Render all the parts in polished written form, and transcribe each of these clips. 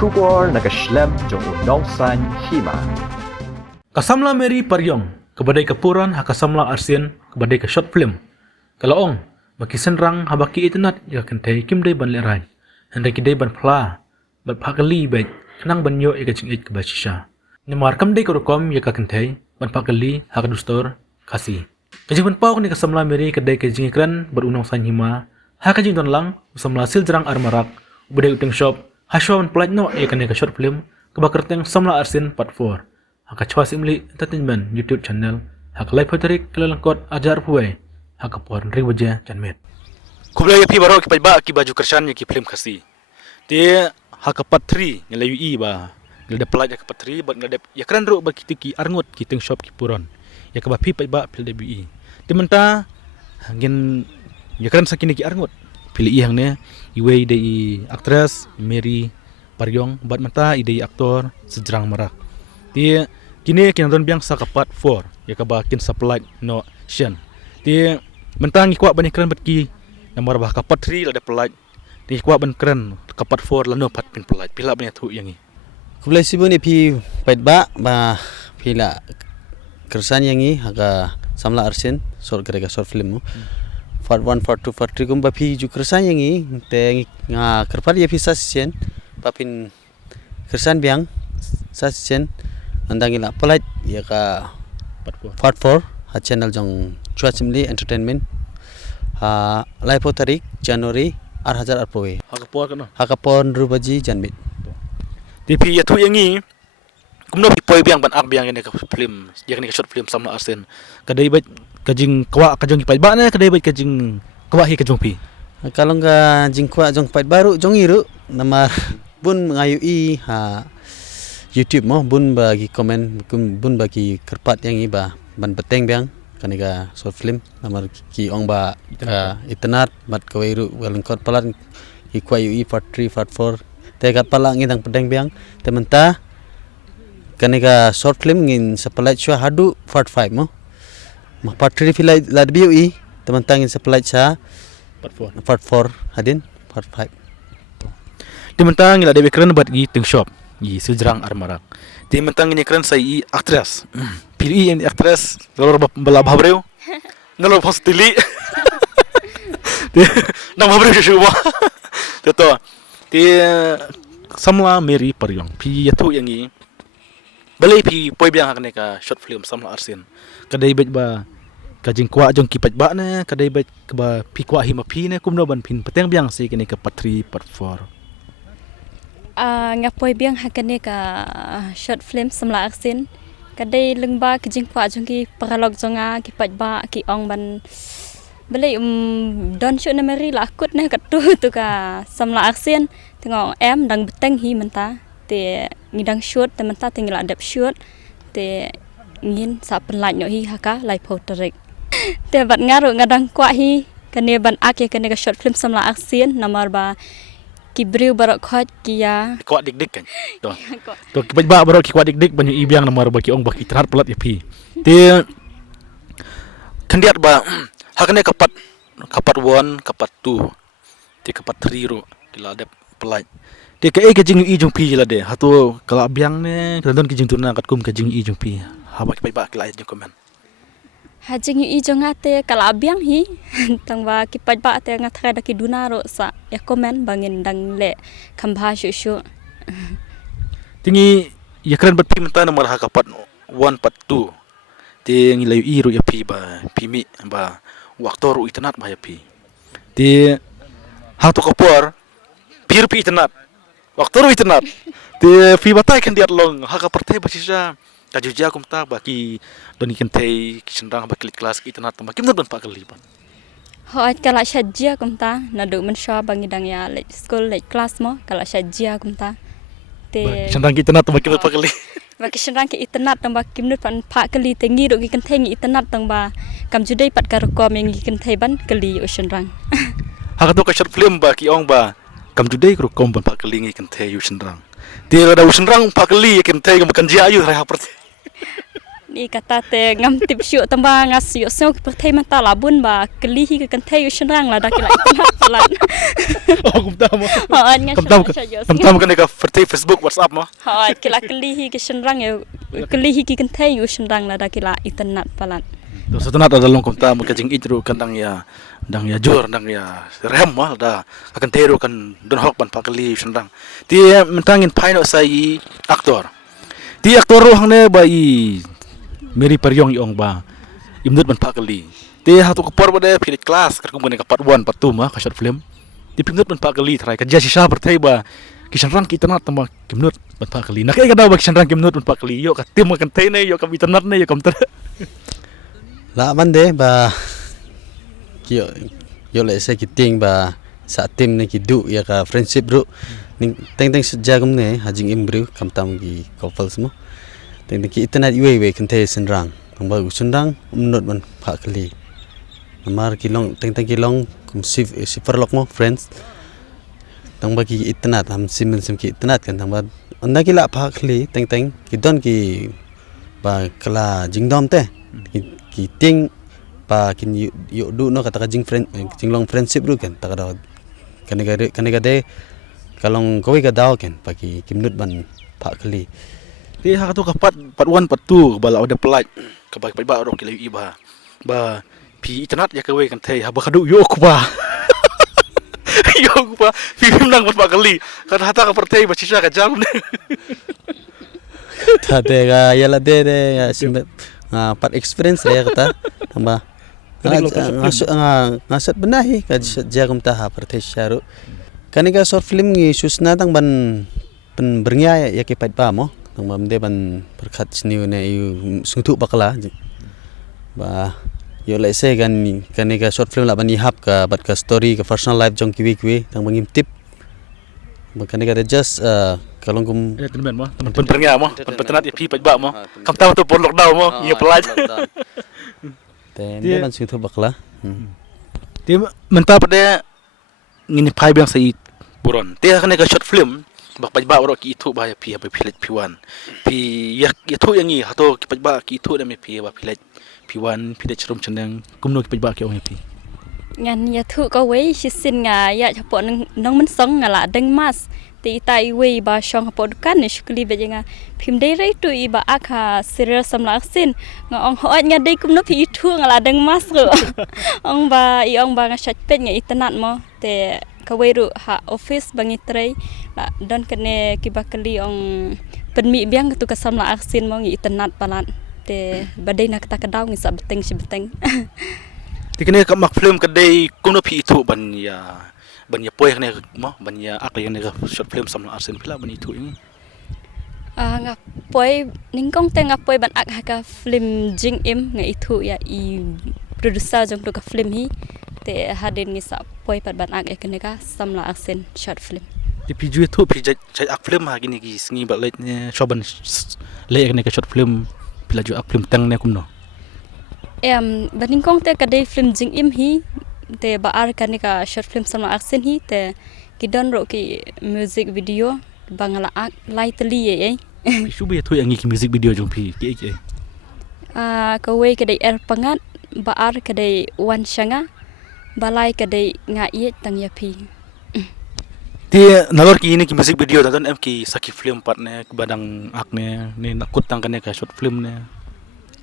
Kubor nakaslem jong unongsan hima. Kasamla Mary Paryong, kabadai kapuran ha kasamla Arsin, kabadai ka short film. Kalaong, makisenrang habaki internet ya kentay kimday ban lerai. Hendak kidai ban pla, ban pakali baik, kenang banyo ya kacing it kabasisha. Namar kamday karukom ya kentay, ban pakali ha kadustor kasi. Kajing ban pau ni kasamla Mary kadai kajing ikran berunongsan hima, ha kajing don lang, usamla siljarang armarak, ubadai uteng shop, haswa ban plat no ya kanai ka short film, kabakerteng samla Arsin part 4. Haka chwas imli entertainment YouTube channel haka live hotarik kelalangkot ajar puai haka por riwaja janmet kubla ya pi baro ki ba ki baju kersan ya ki film khasi te haka patri ngelayu i ba ngada pelaj haka patri ba ngada ya kran ro ba ki arngot ki teng shop ki puron ya ka ba pi ba pil debi te menta ngin ya kran sakini ki arngot pilih i hangne iwe de aktris Mary Paryong bat menta ide aktor sejrang merak ti kini kinadon biang sa kapat 4 ya kaba kin supply no shen ti mentang ikwa bani kran batki namar bah kapat 3 la de pelaj ti ikwa ban kran kapat 4 la no pat pin pelaj pila bani thu yangi kublai sibun pi pait ba pila kersan yangi haga samla Arsin sor garega short film part 1 part 2 part 3 gumba pi ju kersan yangi te nga kerpar ya pi sasien papin kersan biang sasien andang ila pelaj ya ka part 4 ha channel jong Chuachimli entertainment live tarik Januari 2000 arpoe haka pon rubaji janmit TV ya tu yangi kumno poi biang ban ak biang ini ka film yang ni ka short film samla Arsin kadai bat kajing kwa kajong pai ba na kadai bat kajing kwa hi kajong pi kalau nga jingkwa jong pait baru jong iru namar bun ngayu i ha YouTube mo bun bagi komen bun bagi kerpat yang iba ban beteng biang kaniga short film namar ki ong ba internet bat kawairu walengkot palan ikwa ui part 3 part 4 tegat palang ngidang pedeng biang tementa kaniga short film ngin sepelat shwa hadu part 5 mo part 3 filai lad ui tementa ngin sepelat sa part 4 hadin part 5 tementa ngila de kran bat gi teng shop i sujrang armarak ti mentang ini keren sai aktris pilih ini aktris ngalor bala babreu ngalor postili nang babreu shuba to ti samla Mary Paryong pi yatu yangi balai pi poi biang hakne ka short film samla Arsin kadai bet ba kajing kwa jong kipat ba na kadai bet ba pi kwa hima pi ne kumno ban pin peteng biang si kene ka patri part 4 ngapoi biang hakane ka short film samla Arsin kadai lengba kijing kwa jongki paralog jonga ki pajba ki ong ban belai don shoot na Mary la akut na katu tu ka samla Arsin tengok em dang beteng hi menta te ngidang shoot te menta tinggal adap shoot te ngin sa penlaj no hi haka lai photorik te bat ngaru ngadang kwa hi kane ban ak kane ka short film samla Arsin namar ba kibriu barok khot kia kwa dik kan to ki ba barok ki kwa dik banyu ibiang namar ba ki ong ba ki trat pelat ya pi te kandiat ba hakane kapat 1 kapat 2 te kapat 3 ro kila de pelat te ka e kajing i jong pi la de hatu kala biang ne kadon ki jing turna kat kum kajing i jong pi ha ba ki ba kila jong komen hajing i jongate kala biang hi tangwa ki pajba te ngathra da ki dunaro sa ya komen bangin dang le khambha shu tingi ya keren bat pi menta nomor ha kapat 1 part 2 te ngi layu i ro ya pi ba pi mi ba waktor u internet ba ya pi te ha to kapor pir pi internet waktor u internet te pi batai kan diat long ha ka pertai basisa kajuja kumta baki doni kentei kisendang baki kelas internet tambah kim don pak kali ban hoat kala shajia kumta nadu men sha bangi dang ya le school le class mo kala shajia kumta te kisendang internet tambah kim pak kali baki kisendang ki internet tambah kim pan pak kali tengi do ki kentei ngi internet tambah kam judai pat kar ko mengi kentei ban kali o sendang ha ka to ka short film ba ki ong ba kam judai ko kom ban pak kali ngi kentei yu sendang te ada sendang pak kali kentei ngam kan jia yu ha pertai Ni kata te ngam tip syuk tambah ngas syuk seo perthai mata labun ba kelihi ke kentai usnrang la dak la itanat palan. Oh, kumta mo. Ha an ngas. Kamtam kan ka ferti Facebook, WhatsApp mo. Ha kila kelihi ke senrang ya kelihi ke kentai usnrang la dak la itanat palan. So setenat ada long kumta mo kajing idru kan dang ya jur dang ya rem mo da akan teru kan don hok ban pakali usnrang. Ti mentangin paino sai aktor. Ti aktor rohang ne ba i Mary Paryong iong ba imnut man pakali ti hatu ko por bade pilot class kar kumbane ka part 1 part 2 ma ka short film ti pinut man pakali try ka jasi sha bertai ba kisan rang kita nat tama kimnut man pakali nak ka daw ba kisan rang kimnut man pakali yo ka tim kan tay ne yo ka internet ne yo kam ter La mande ba yo le se kiting ba sa tim ne kidu ya ka friendship bro ning teng sejak ne hajing imbru kam tam gi couple semua teng ki internet iwe kan te senrang tamba senrang menurut man pak kali namar kilong teng kilong kum sifar lok mo friends tamba ki internet ham sim ki internet kan tamba anda ki la pak kali teng ki don ki ba kala jingdom te ki ting pa kin yu du no kata jing friend jinglong friendship ru kan takada kanega de kalong kowe ka daw kan pagi kimnut ban pak kali ti ha tu ka part 1 part 2 bala ada pelat ka ba ba ro kilai iba ba pi internet ya kowe kan thei ha ba kadu yo ku ba yo ku ba film nang bat kali kan hata ka pertei ba sisa ka jam ne ta de ga ya la de ya sim part experience ya kata tamba ngasat benahi ka jagum ta ha pertei syaru kaniga short film ngi susna tang ban pen bernya ya ke pat ba mo tang bam de ban perkhat sniu ne yu sungtu bakala ba yo le se kan kaniga short film la ban hap ka bat ka story ka personal life jong kiwi tang bangim tip ba kaniga de just kalong kum temen mo pen bernya mo pen petenat pi pat ba mo kam tahu tu pon lockdown mo ya pelaj ten de ban sungtu bakala ti menta pada ngini pai biang sai buron te kan ka short film bak pajba ro ki itu ba pi ba pilet pi1 pi ya itu yang ni hato ki pajba ki itu da me pi ba pilet pi1 pilet chrum chendang kumno ki pajba ki ong pi ngan ya thu ka wei sin nga ya chapo nong man song nga la deng mas ti tai wei ba shong hapo dukan ne shukli be nga phim dei rai tu i ba akha serial samla sin nga ong ho nga dei kumno pi thu nga la deng mas ro ong ba nga chat pe nga itanat mo te kaweru ha office bangi trai la don kene kibakali ong penmi biang tu kasam la aksin mo ngi internet palan te badai nak ta kadaw ngi sa beteng si beteng tikene ka mak film kadai kuno pi itu ban ya poe ne mo ban ya akle ne short film sam la aksin pila ban itu ini nga poi ningkong te nga poi ban ak ha ka film jing im nga itu ya i producer jong tu ka film hi te hadin ni sa poi pat ban ak eknega samla aksen short film ti piju tu pi jai ak film ha gini gi sngi ba let ne shoban le eknega short film pila ju ak film tang ne kumno baning kong te kadai film jing im hi te ba ar kaneka short film samla aksen hi te kidon ro ki music video bangala ak lightly ye shu be tu yang ki music video jong pi ki ka we kadai pangat ba ar kadai wan shanga balai kadai nga ye tang ya pi ti nalor ki ini ki music video dan em ki saki film part ne badang ak ne nakut tang kane ka short film ne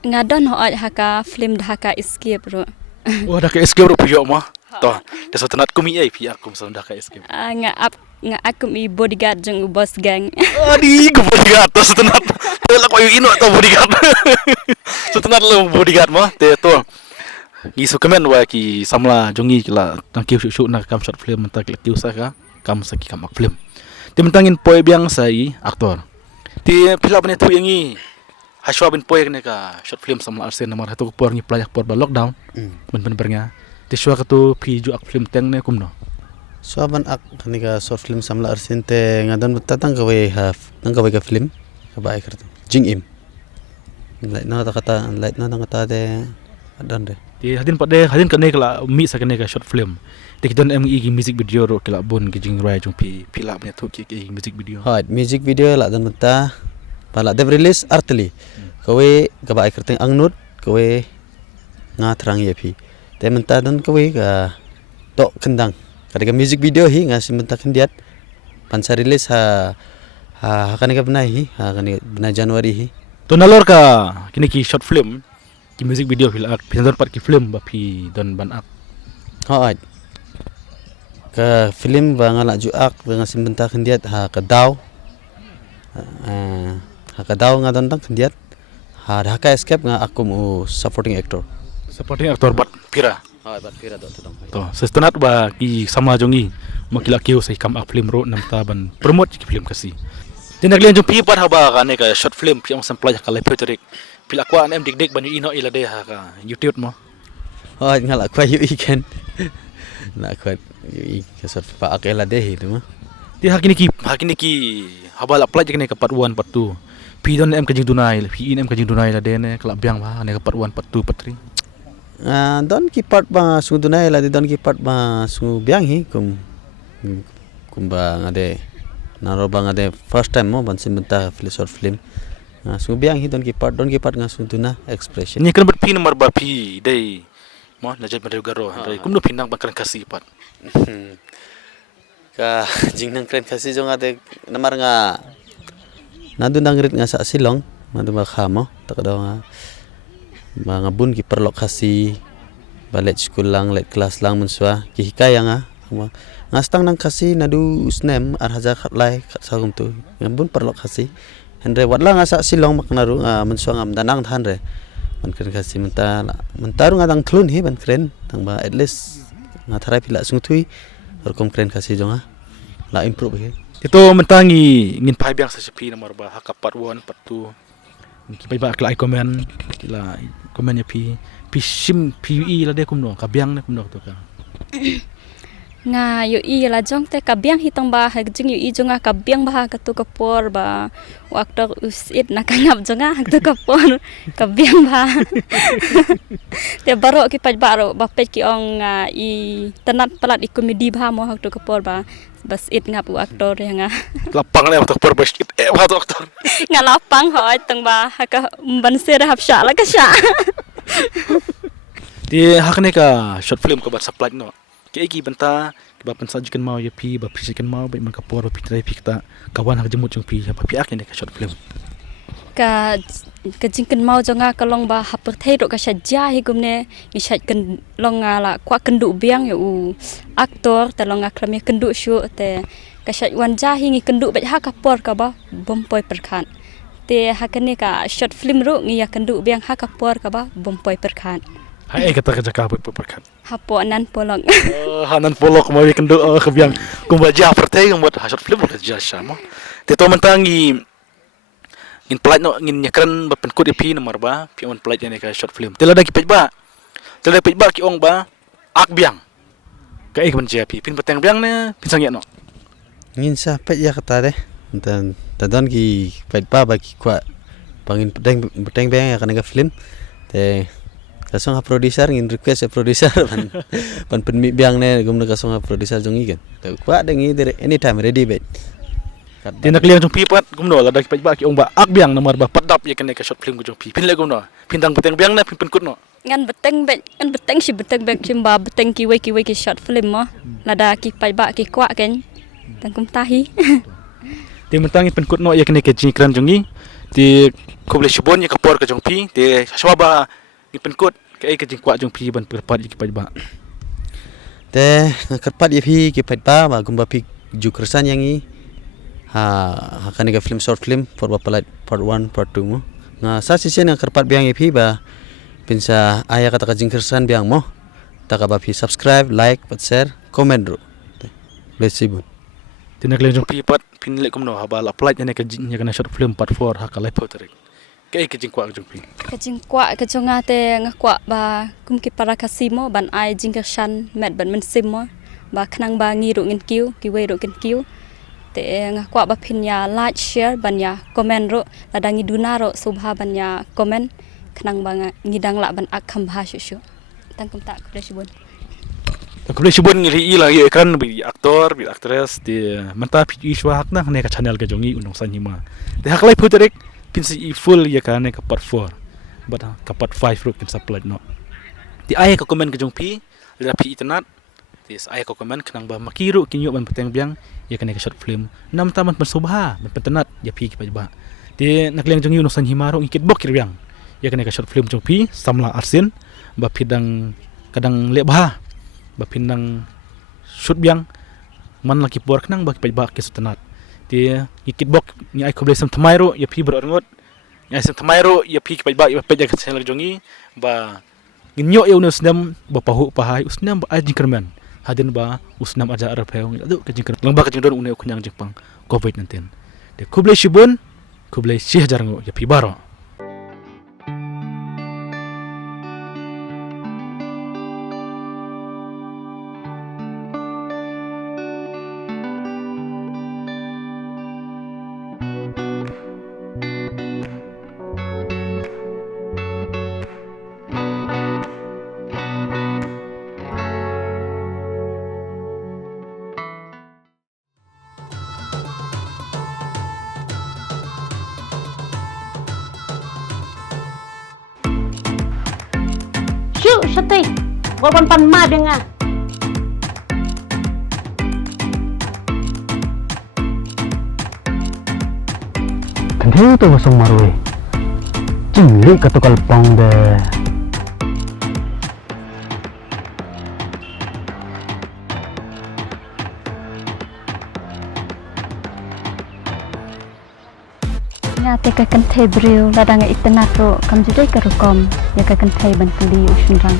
nga don ho ha ka film dah ka escape ro oh dah ka escape ro piyo ma to de sotenat kumi ai pi akum so dah ka escape nga akum i bodyguard jeng boss gang adi go bodyguard to sotenat la ko ino to bodyguard sotenat lo bodyguard ma te to gi sukemen wa ki samla jongi kila tang kiu shu na kam short film ta kila kiu sa ka kam saki kam ak film ti mentangin poi biang sai aktor ti pila bane tu yangi haswa bin poi ne ka short film samla arsen namar hatu por ni playak por ba lockdown ben bernya ti shwa ka tu pi ju ak film teng ne kumno so ban ak ni ka short film samla arsen te ngadon tatang ka we half nang ka we ka film ka ba ikrto jing im light na ta kata light na ta kata de adan de ti hadin kane kala mi sa kane ka short film ti kidon em gi music video ro kala bon ki jing rai jong pi pila bne tu ki music video music video la dan mata pala de release artli kowe gaba ai kerteng angnut kowe nga terang ya pi te menta don kowe ga tok kendang kadang music video hi nga simenta kendiat pansa rilis ha kan ga benai hi ha kan benai Januari hi to nalor ka kini ki short film ki music video fil ak pinador pat ki film ba pi don ban ak ha ka film ba nga la juak ba nga simenta kendiat ha ka daw ha ka daw nga don tang kendiat ha ka escape nga aku mu supporting actor bat pira ha bat pira do tong to sestenat ba ki sama jongi makila kiu sai kam ak film ro nam ta ban promote ki film kasi tinaglian jong pi pat haba ka ne ka short film pi ang samplay ka live photorik pil akwa nem dik ban ino ila de ha ka youtube mo ha nga la kwa yu iken la kwa yu ka sort pa akela de hi tu ti hakini ki haba la play ka part 1 part 2 pi don em ka jing dunai pi em ka jing dunai la de ne kala biang ba ne ka part 1 part 2 part 3 don ki part ba su dunai la de don ki part ba su biang hi kum ba ngade naro ba ngade first time mo ban simenta short film su biang hi don ki part nga su duna expression ni kan bat pi nomor ba pi dei mo na jat madeu garo dei kum no pinang bangkan kasi pat ka jingnang kren kasi jong ate namar nga nadun rit nga sa silong madu ba khamo takdo nga mga bun ki perlok kasi balet school lang let class lang munswa ki hikaya nga ngastang nang kasi nadu snem arhaja khatlai sagum tu ngabun perlok kasi andre watla nga sa silong maknaru munswa ngam danang than re man kren kasi mentaru nga dang thlun hi ban kren tang ba at least nga tharai pila sungthui orkom kren kasi jonga la improve hi itu mentangi ngin pai biang sa sepi nomor ba haka part 1 part 2 ki pai ba klai komen kila komen ya pi sim PUE la de kum no ka biang ne kum no to ka nga yu i la jong te kabyang hitong ba ha jing yu i jonga kabyang ba ka tu kapor ba waktu usit na kangap jonga ha tu kapor kabyang ba te baro ki paj baro ba pe ki ong i tanat palat i komedi ba mo ha tu kapor ba bas it ngap aktor yang lapang le waktu por bas it waktu aktor nga lapang ho tong ba ha ka ban se hap sha la ka sha di hak ne ka short film ka bat supply no ke ki banta ba pensa jikan mau ya pi ba pisikan mau ba man ka por ba pi trai pi kita kawan hak jemut jong pi ba pi ak ne ka short film ka jingkan mau jonga ka long ba hap thei ro ka sajja hi gumne ni saj kan long la kwa kendu biang yu aktor ta long aklam kendu shu te ka saj wanja hi ngi kendu ba ha ka por ka ba bom poi perkhan te hakane ka short film ro ngi ya kendu biang ha ka por ka ba bom poi perkhan hai kata ka jaka poi perkhan hapo nan polong hanan polok mau kendo ke biang kumbaja pertai buat short film boleh jasa mo te to mentangi in plat no ngin nyakran ba penkut pi nomor ba pi on plat ne ka short film tela da ki pej ba ki ong ba ak biang ka ik ban pi pin peteng biang ne pin sang ya no ngin sa pej ya kata de dan don ki pej ba ki kwa pangin peteng beng ya kana ka film te kasong ha producer ngin request producer pan penmi biang ne gumna kasong ha producer jong ikan te kwa dengi anytime ready bet tinak liang jong pi pat gumno la da ki pej ba ki ong ba ak biang nomor ba padap ya kana ka short film jong pi pin le gumno pindang peteng biang ne pin penkut no ngan beteng si beteng bek simba beteng ki we ki short film mo lada ki pai ba ki kwa ken tang kum tahi ti mentangi penkut no ya kana ka jingkran jongi ti koble shibon ya kapor ka jong pi ti swaba ni penkut ka ka jingkwa jong pi ban perpat ki pai ba te kerpat ya pi ki pej ba gumba pi jukersan yang i ha kana ka film short film for ba palat part 1 part 2 mo nga sa sisen nga kerpat biang ya pi ba pinsa aya kata ka jingkersan biang mo ta ka ba pi subscribe like pat share comment ro let's see bun tinak liang jong pi pat pin le kumno haba la apply ne ka jing kana short film part 4 ha ka live photorik ka jingkwa jong pi kajingkwa ka jonga te ngakwa ba kum ki para kasimo ban ai jingkersan met ban men sim mo ba khnang ba ngi ro ngin kiu ki we ro kin kiu te ngakwa ba pin ya like share ban ya comment ro ladangi duna ro subha ban ya comment khnang ba ngidang la ban ak kham bha shu tangkum tak presibun Kemudian shibun ngiri ila ye kan bi aktor bi aktris di menta pi shwa hak na ne ka channel ka jongi unong san hima de hak lai phuterek pinsi full ya kan ka part 4 but ka part 5 ro kin supply no ti ai ka komen ke jong pi la pi internet ti ai ka komen kenang ba makiru kin yo ban peteng biang ya kan ka short film nam taman persubha ban internet ya pi ki ba ti nakleng jong yu no san himaro ikit bok kirbiang ya kan ka short film jong pi samla arsin ba pidang kadang lebha ba pindang shoot biang man laki por kenang ba ki ba ki sutanat ti ikit bok ni ai ko blesam tamairo ya pi berongot ni ai sam tamairo ya pi ki ba ya pe jaga sel jongi ba ginyo ya usnam ba pahu pahai usnam ba ajing kerman hadin ba usnam aja arab heong adu ka jingker lang ba ka jingdon une kunyang jingpang covid-19 de kublai shibun kublai shi hajarngo ya pi baro Syuk syatay. Wawan pan ma denga. Kendhi to wasong marwe. Cingli katukal pong de. Ngate ka kan thai bril ladang itna ro kam judai ka rukom ya ka kan thai ban kali ushun rang